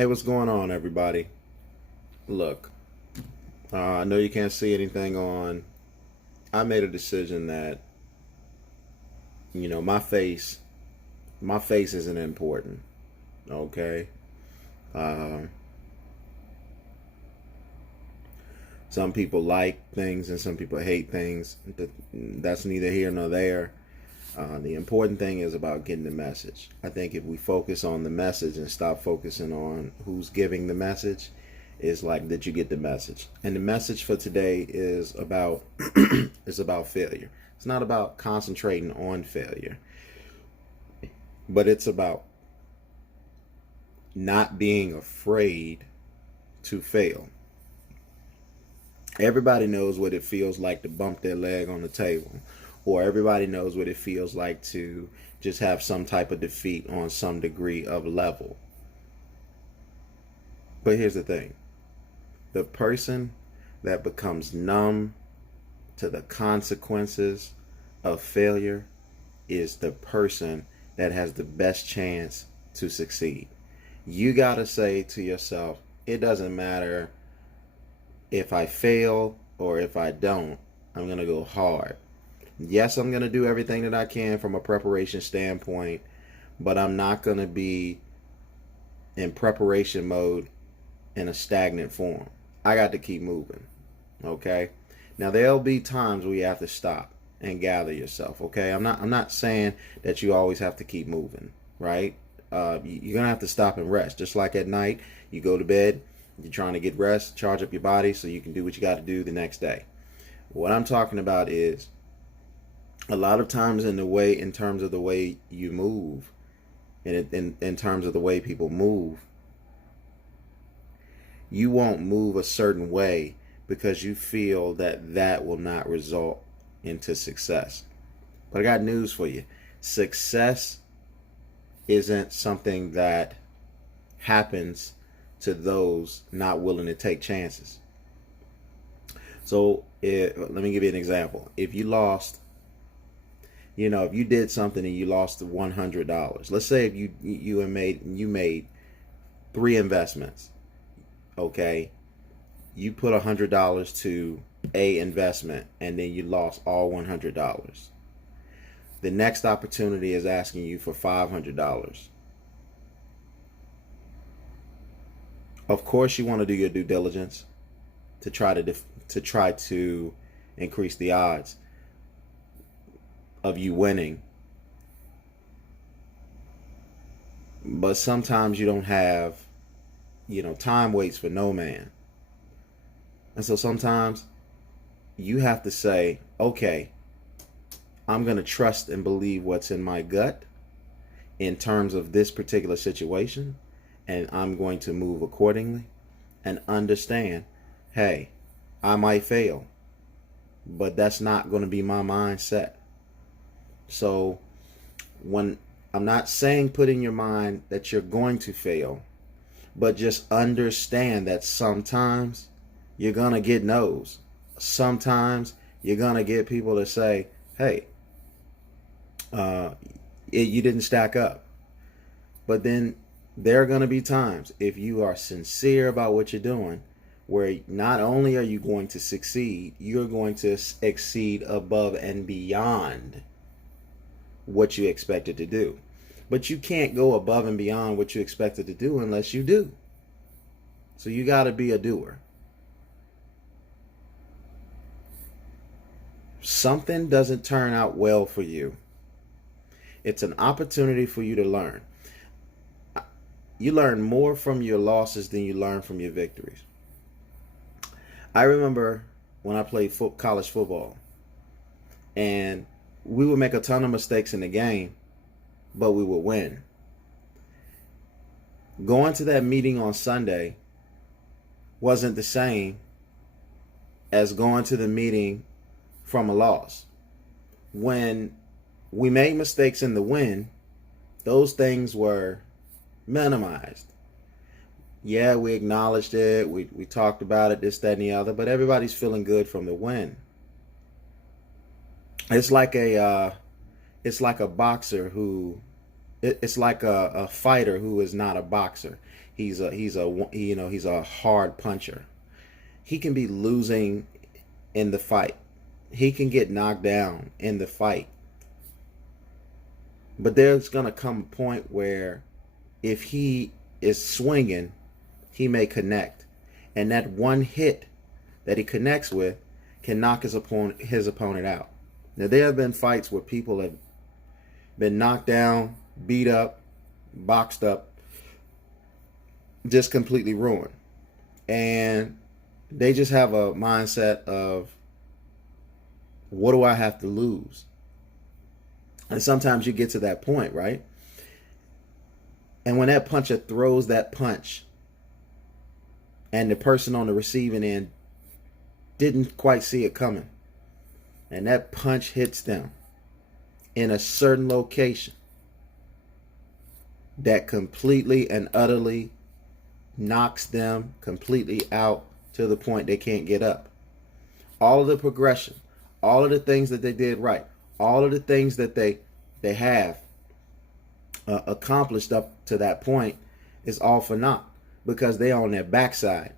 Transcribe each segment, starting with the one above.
Hey, what's going on, everybody? Look, I know you can't see anything on. I made a decision that my face isn't important. Okay. Um, some people like things and some people hate things. That's neither here nor there. The important thing is about getting the message. I think if we focus on the message and stop focusing on who's giving the message, is like, did you get the message? And the message for today is about is about failure. It's not about concentrating on failure, but it's about not being afraid to fail. Everybody knows what it feels like to bump their leg on the table, or everybody knows what it feels like to just have some type of defeat on some degree of level. But here's the thing: the person that becomes numb to the consequences of failure is the person that has the best chance to succeed. You got to say to yourself, it doesn't matter if I fail or if I don't, I'm going to go hard. Yes, I'm going to do everything that I can from a preparation standpoint, but I'm not going to be in preparation mode in a stagnant form. I got to keep moving. Okay? Now there'll be times where you have to stop and gather yourself. Okay? I'm not saying that you always have to keep moving, right? You're gonna have to stop and rest. Just like at night, you go to bed, you're trying to get rest, charge up your body so you can do what you got to do the next day. What I'm talking about is a lot of times in terms of the way you move, and in terms of the way people move, you won't move a certain way because you feel that that will not result into success. But I got news for you. Success isn't something that happens to those not willing to take chances. So let me give you an example. If you lost, if you did something and you lost $100, let's say if you made three investments, okay, you put $100 to a investment and then you lost all $100. The next opportunity is asking you for $500. Of course, you want to do your due diligence to try to increase the odds of you winning. But sometimes you don't have, time waits for no man. And so sometimes you have to say, okay, I'm going to trust and believe what's in my gut in terms of this particular situation, and I'm going to move accordingly and understand, hey, I might fail, but that's not going to be my mindset. So when I'm not saying put in your mind that you're going to fail, but just understand that sometimes you're going to get no's. Sometimes you're going to get people to say, hey, you didn't stack up. But then there are going to be times, if you are sincere about what you're doing, where not only are you going to succeed, you're going to exceed above and beyond what you expected to do. But you can't go above and beyond what you expected to do unless you do. So you got to be a doer. Something doesn't turn out well for you, it's an opportunity for you to learn. You learn more from your losses than you learn from your victories. I remember when I played college football, and we would make a ton of mistakes in the game, but we would win. Going to that meeting on Sunday wasn't the same as going to the meeting from a loss. When we made mistakes in the win, those things were minimized. Yeah, we acknowledged it. We talked about it, this, that, and the other, but everybody's feeling good from the win. It's like a boxer who It's like a fighter who is not a boxer. He's a hard puncher. He can be losing in the fight. He can get knocked down in the fight. But there's going to come a point where if he is swinging, he may connect. And that one hit that he connects with can knock his opponent out. Now, there have been fights where people have been knocked down, beat up, boxed up, just completely ruined. And they just have a mindset of, what do I have to lose? And sometimes you get to that point, right? And when that puncher throws that punch and the person on the receiving end didn't quite see it coming, and that punch hits them in a certain location that completely and utterly knocks them completely out to the point they can't get up. All of the progression, all of the things that they did right, all of the things that they have accomplished up to that point is all for naught, because they on their backside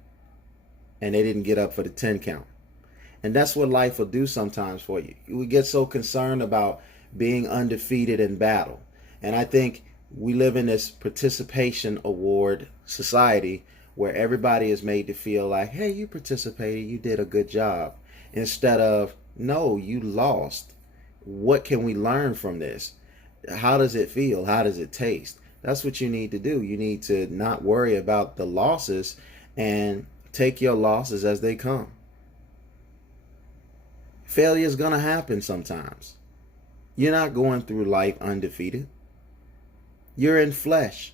and they didn't get up for the 10 count. And that's what life will do sometimes for you. We get so concerned about being undefeated in battle. And I think we live in this participation award society where everybody is made to feel like, hey, you participated, you did a good job. Instead of, no, you lost. What can we learn from this? How does it feel? How does it taste? That's what you need to do. You need to not worry about the losses and take your losses as they come. Failure is going to happen sometimes. You're not going through life undefeated. You're in flesh.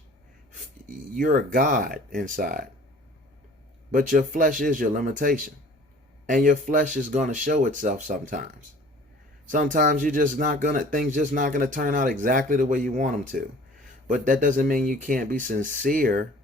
You're a God inside. But your flesh is your limitation. And your flesh is going to show itself sometimes. Sometimes things just not going to turn out exactly the way you want them to. But that doesn't mean you can't be sincere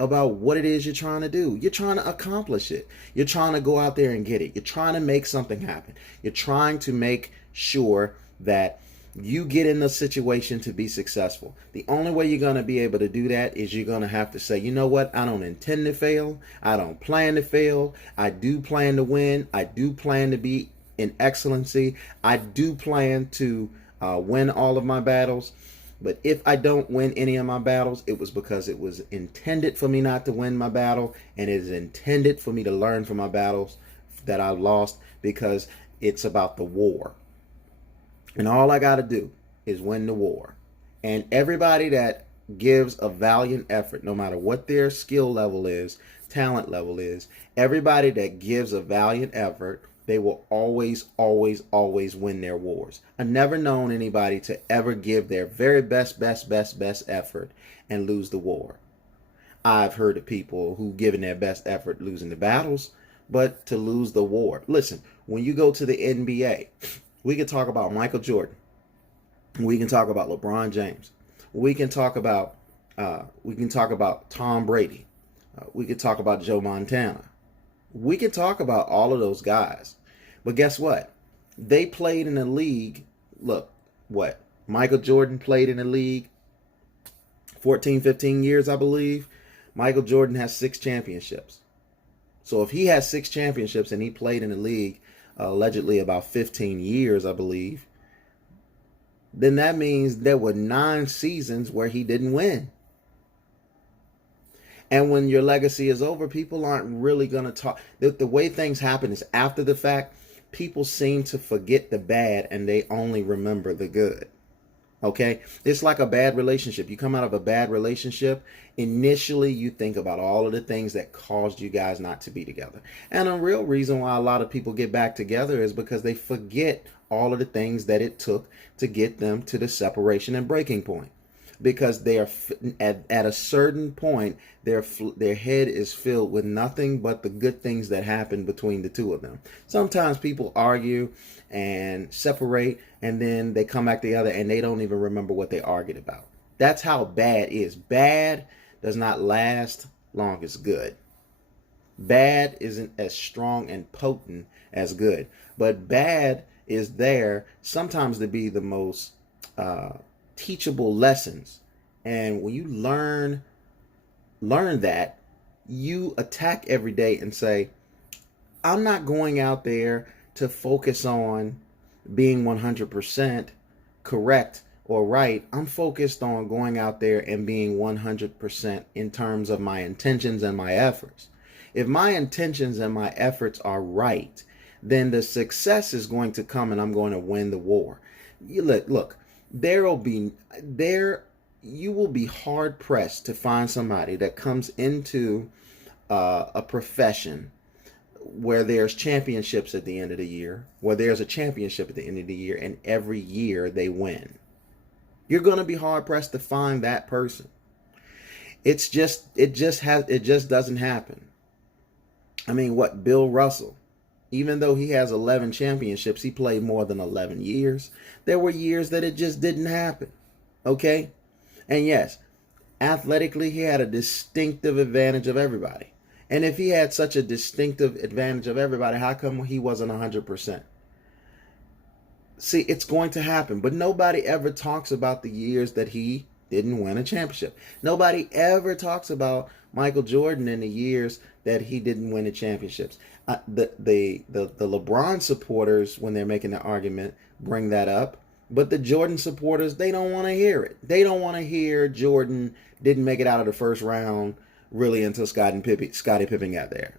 about what it is you're trying to do. You're trying to accomplish it. You're trying to go out there and get it. You're trying to make something happen. You're trying to make sure that you get in the situation to be successful. The only way you're going to be able to do that is you're going to have to say, you know what? I don't intend to fail. I don't plan to fail. I do plan to win. I do plan to be in excellency. I do plan to win all of my battles. But if I don't win any of my battles, it was because it was intended for me not to win my battle, and it is intended for me to learn from my battles that I lost, because it's about the war. And all I got to do is win the war. And everybody that gives a valiant effort, no matter what their skill level is, talent level is, everybody that gives a valiant effort, they will always, always, always win their wars. I've never known anybody to ever give their very best effort and lose the war. I've heard of people who given their best effort losing the battles, but to lose the war. Listen, when you go to the NBA, we can talk about Michael Jordan. We can talk about LeBron James. We can talk about Tom Brady. We can talk about Joe Montana. We can talk about all of those guys. But guess what? They played in the league. Look, what? Michael Jordan played in the league 14, 15 years, I believe. Michael Jordan has 6 championships. So if he has 6 championships and he played in the league allegedly about 15 years, I believe, then that means there were 9 seasons where he didn't win. And when your legacy is over, people aren't really going to talk. The way things happen is after the fact, people seem to forget the bad and they only remember the good. Okay? It's like a bad relationship. You come out of a bad relationship, initially you think about all of the things that caused you guys not to be together. And a real reason why a lot of people get back together is because they forget all of the things that it took to get them to the separation and breaking point. Because they are at a certain point, their head is filled with nothing but the good things that happened between the two of them. Sometimes people argue and separate, and then they come back together and they don't even remember what they argued about. That's how bad is. Bad does not last long as good. Bad isn't as strong and potent as good. But bad is there sometimes to be the most teachable lessons. And when you learn that, you attack every day and say, I'm not going out there to focus on being 100% correct or right. I'm focused on going out there and being 100% in terms of my intentions and my efforts. If my intentions and my efforts are right, then the success is going to come and I'm going to win the war. Look, you will be hard pressed to find somebody that comes into a profession where there's championships at the end of the year, where there's a championship at the end of the year, and every year they win. You're going to be hard pressed to find that person. It just doesn't happen. I mean, Bill Russell, even though he has 11 championships, he played more than 11 years. There were years that it just didn't happen. Okay? And yes, athletically, he had a distinctive advantage of everybody. And if he had such a distinctive advantage of everybody, how come he wasn't 100%? See, it's going to happen. But nobody ever talks about the years that he didn't win a championship. Nobody ever talks about Michael Jordan in the years that he didn't win the championships. The LeBron supporters, when they're making the argument, bring that up. But the Jordan supporters, they don't want to hear it. They don't want to hear Jordan didn't make it out of the first round really until Scottie Pippen got there.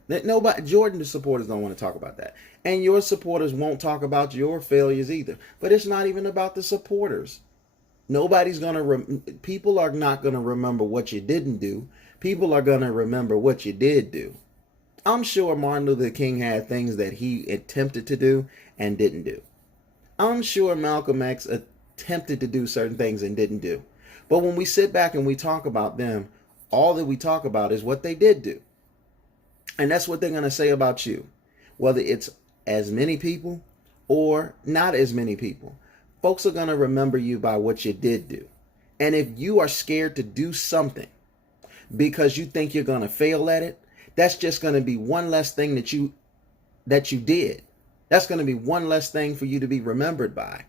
Jordan supporters don't want to talk about that. And your supporters won't talk about your failures either. But it's not even about the supporters. People are not going to remember what you didn't do. People are going to remember what you did do. I'm sure Martin Luther King had things that he attempted to do and didn't do. I'm sure Malcolm X attempted to do certain things and didn't do. But when we sit back and we talk about them, all that we talk about is what they did do. And that's what they're going to say about you. Whether it's as many people or not as many people, folks are going to remember you by what you did do. And if you are scared to do something because you think you're going to fail at it, that's just going to be one less thing that you did. That's going to be one less thing for you to be remembered by.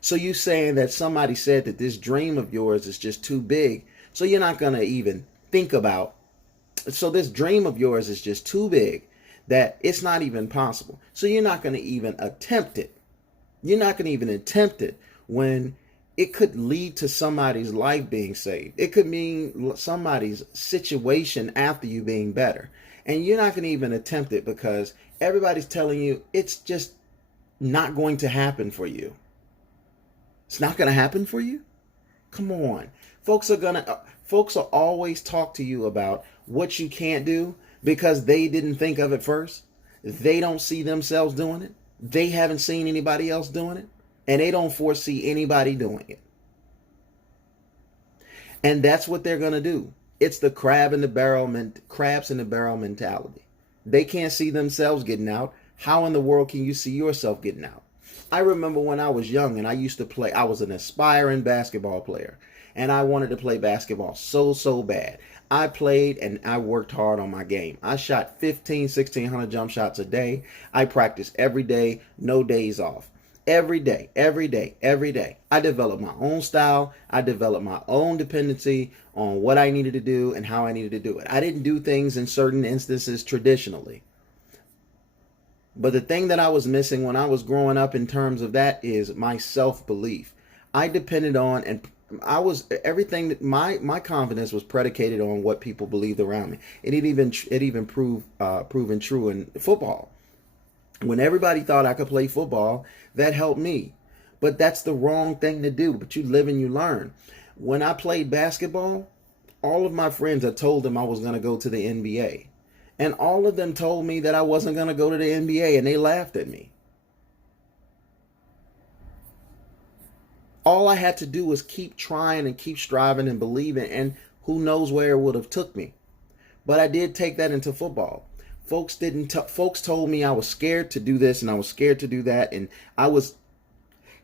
So you saying that somebody said that this dream of yours is just too big, so you're not going to even think about, so this dream of yours is just too big that it's not even possible. So you're not going to even attempt it. You're not going to even attempt it when it could lead to somebody's life being saved. It could mean somebody's situation after you being better. And you're not going to even attempt it because everybody's telling you it's just not going to happen for you. It's not going to happen for you? Come on. Folks will always talk to you about what you can't do because they didn't think of it first. They don't see themselves doing it. They haven't seen anybody else doing it. And they don't foresee anybody doing it. And that's what they're going to do. It's the crabs in the barrel mentality. They can't see themselves getting out. How in the world can you see yourself getting out? I remember when I was young and I used to play, I was an aspiring basketball player. And I wanted to play basketball so bad. I played and I worked hard on my game. I shot 1,600 jump shots a day. I practiced every day, no days off. Every day. I developed my own style. I developed my own dependency on what I needed to do and how I needed to do it. I didn't do things in certain instances traditionally. But the thing that I was missing when I was growing up in terms of that is my self-belief. I depended on, and I was everything that my confidence was predicated on what people believed around me. It even proven true in football. When everybody thought I could play football, that helped me. But that's the wrong thing to do. But you live and you learn. When I played basketball, all of my friends, I told them I was going to go to the NBA. And all of them told me that I wasn't going to go to the NBA, and they laughed at me. All I had to do was keep trying and keep striving and believing, and who knows where it would have took me. But I did take that into football. Folks told me I was scared to do this and I was scared to do that, and I was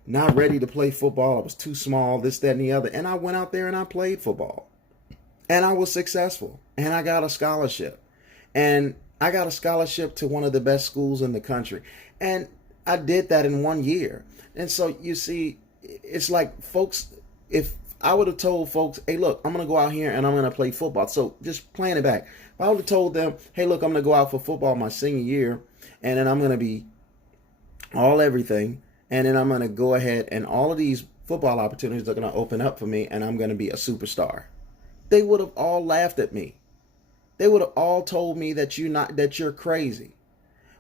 not ready to play football. I was too small, this, that, and the other. And I went out there and I played football. And I was successful. And I got a scholarship. And I got a scholarship to one of the best schools in the country. And I did that in 1 year. And so you see, it's like folks if I would have told folks, hey, look, I'm going to go out here and I'm going to play football. So just playing it back. If I would have told them, hey, look, I'm going to go out for football my senior year, and then I'm going to be all everything, and then I'm going to go ahead and all of these football opportunities are going to open up for me, and I'm going to be a superstar. They would have all laughed at me. They would have all told me that you're crazy.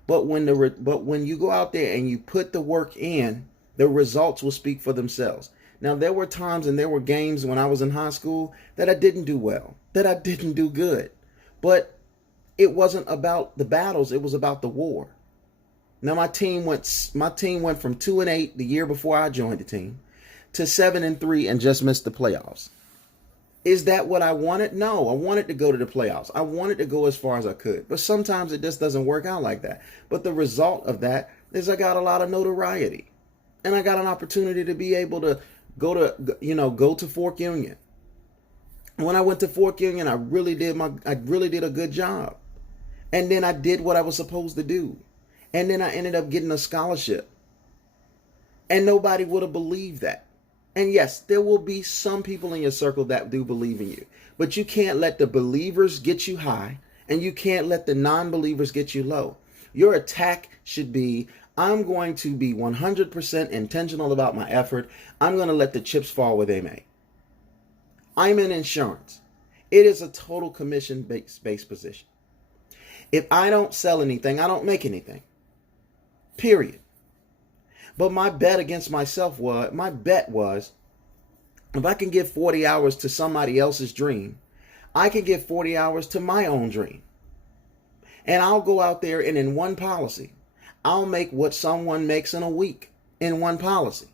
But when you go out there and you put the work in, the results will speak for themselves. Now, there were times and there were games when I was in high school that I didn't do well, that I didn't do good. But it wasn't about the battles, it was about the war. Now, my team went from 2-8 the year before I joined the team to 7-3 and just missed the playoffs. Is that what I wanted? No, I wanted to go to the playoffs. I wanted to go as far as I could. But sometimes it just doesn't work out like that. But the result of that is I got a lot of notoriety. And I got an opportunity to be able to go to Fork Union. When I went to Fork Union, I really did a good job. And then I did what I was supposed to do. And then I ended up getting a scholarship. And nobody would have believed that. And yes, there will be some people in your circle that do believe in you. But you can't let the believers get you high, and you can't let the non-believers get you low. Your attack should be, I'm going to be 100% intentional about my effort. I'm going to let the chips fall where they may. I'm in insurance. It is a total commission-based position. If I don't sell anything, I don't make anything. Period. But my bet was, if I can give 40 hours to somebody else's dream, I can give 40 hours to my own dream. And I'll go out there and in one policy, I'll make what someone makes in a week in one policy,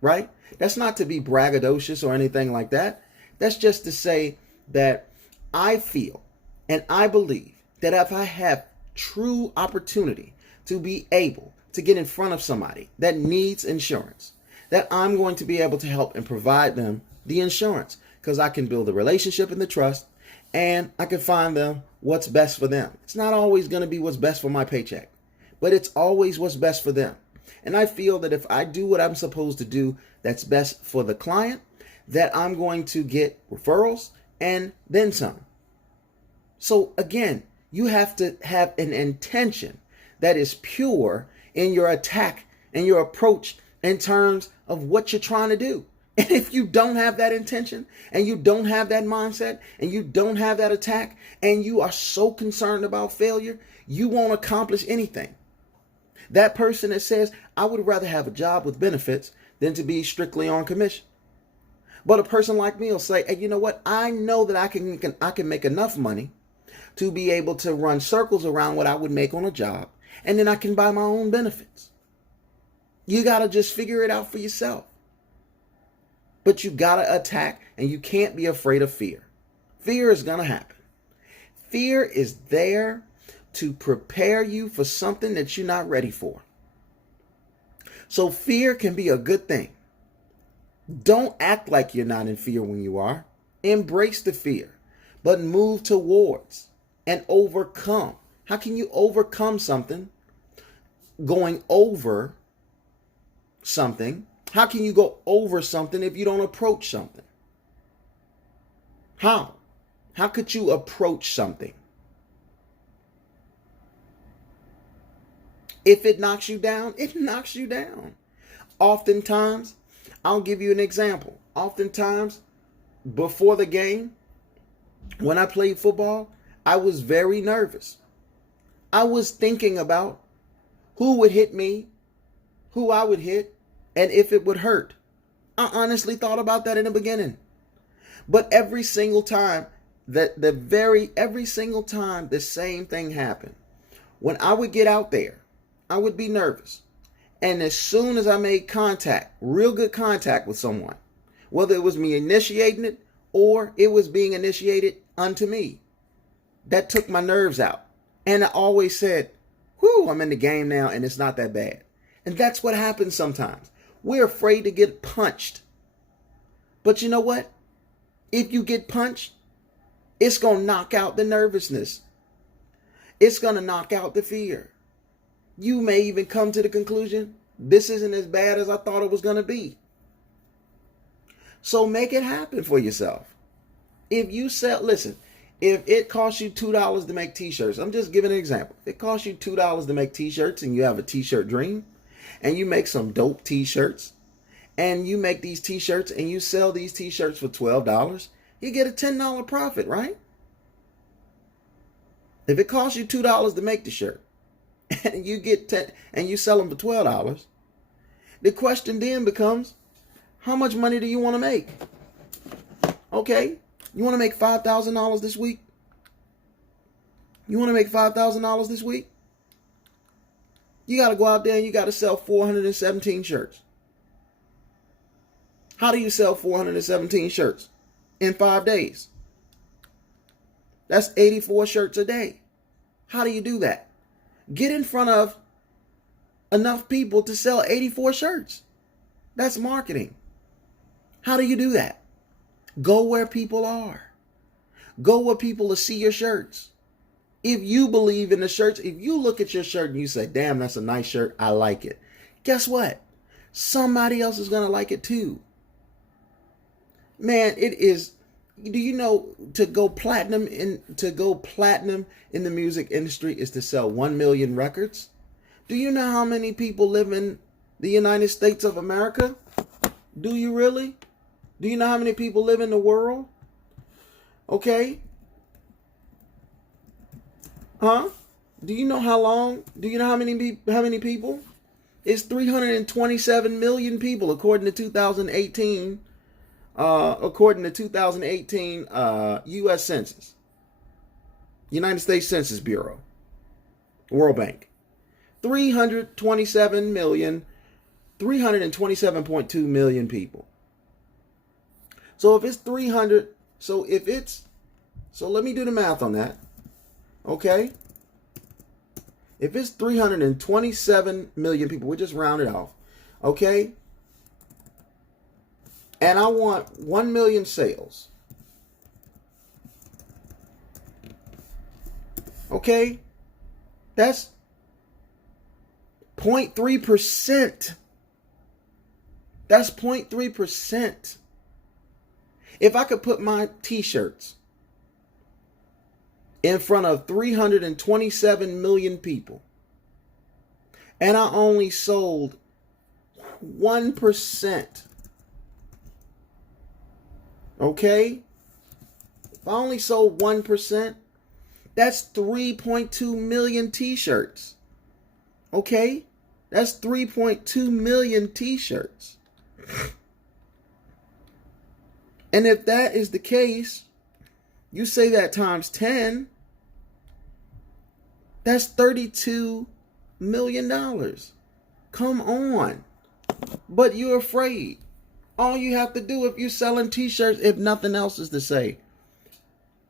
right? That's not to be braggadocious or anything like that. That's just to say that I feel and I believe that if I have true opportunity to be able to get in front of somebody that needs insurance, that I'm going to be able to help and provide them the insurance, because I can build a relationship and the trust, and I can find them what's best for them. It's not always going to be what's best for my paycheck, but it's always what's best for them. And I feel that if I do what I'm supposed to do that's best for the client, that I'm going to get referrals and then some. So again, you have to have an intention that is pure in your attack and your approach in terms of what you're trying to do. And if you don't have that intention and you don't have that mindset and you don't have that attack and you are so concerned about failure, you won't accomplish anything. That person that says, I would rather have a job with benefits than to be strictly on commission. But a person like me will say, hey, you know what? I know that I can make enough money to be able to run circles around what I would make on a job. And then I can buy my own benefits. You got to just figure it out for yourself. But you got to attack, and you can't be afraid of fear. Fear is going to happen. Fear is there to prepare you for something that you're not ready for. So fear can be a good thing. Don't act like you're not in fear when you are. Embrace the fear, but move towards and overcome. How can you overcome something going over something? How can you go over something if you don't approach something? How? How could you approach something? If it knocks you down, it knocks you down. Oftentimes, I'll give you an example. Oftentimes, before the game, when I played football, I was very nervous. I was thinking about who would hit me, who I would hit, and if it would hurt. I honestly thought about that in the beginning. But every single time, every single time the same thing happened. When I would get out there, I would be nervous. And as soon as I made contact, real good contact with someone, whether it was me initiating it or it was being initiated unto me, that took my nerves out. And I always said, whew, I'm in the game now and it's not that bad. And that's what happens sometimes. We're afraid to get punched. But you know what? If you get punched, it's going to knock out the nervousness. It's going to knock out the fear. You may even come to the conclusion, this isn't as bad as I thought it was going to be. So make it happen for yourself. If you sell, listen, if it costs you $2 to make t-shirts, I'm just giving an example. If it costs you $2 to make t-shirts and you have a t-shirt dream and you make some dope t-shirts and you make these t-shirts and you sell these t-shirts for $12, you get a $10 profit, right? If it costs you $2 to make the shirt and you get 10 and you sell them for $12, the question then becomes, how much money do you want to make? Okay, you want to make $5,000 this week? You want to make $5,000 this week? You got to go out there and you got to sell 417 shirts. How do you sell 417 shirts in 5 days? That's 84 shirts a day. How do you do that? Get in front of enough people to sell 84 shirts. That's marketing. How do you do that? Go where people are. Go where people will see your shirts. If you believe in the shirts, if you look at your shirt and you say, damn, that's a nice shirt, I like it. Guess what? Somebody else is going to like it too. Man, it is, do you know, to go platinum in the music industry is to sell 1 million records? Do you know how many people live in the United States of America? Do you really? Do you know how many people live in the world? Okay. Huh? Do you know how long? Do you know how many people? It's 327 million people according to 2018. According to 2018 U.S. Census, United States Census Bureau, World Bank, 327.2 million people. So if it's 300, so let me do the math on that. Okay. If it's 327 million people, we just round it off. Okay. And I want 1 million sales. Okay. That's 0.3%. That's 0.3%. If I could put my t-shirts in front of 327 million people and I only sold 1%, okay? If I only sold 1%, that's 3.2 million t-shirts. Okay? That's 3.2 million t-shirts. And if that is the case, you say that times 10, that's $32 million. Come on. But you're afraid. All you have to do if you're selling t-shirts, if nothing else is to say,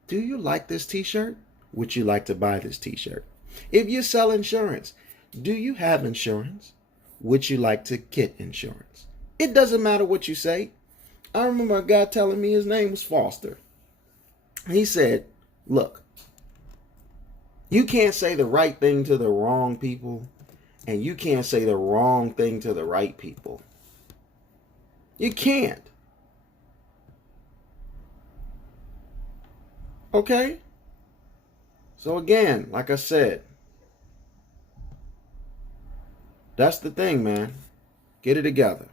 do you like this t-shirt? Would you like to buy this t-shirt? If you sell insurance, do you have insurance? Would you like to get insurance? It doesn't matter what you say. I remember a guy telling me his name was Foster. He said, look, you can't say the right thing to the wrong people, and you can't say the wrong thing to the right people. You can't. Okay? So again, like I said, that's the thing, man. Get it together.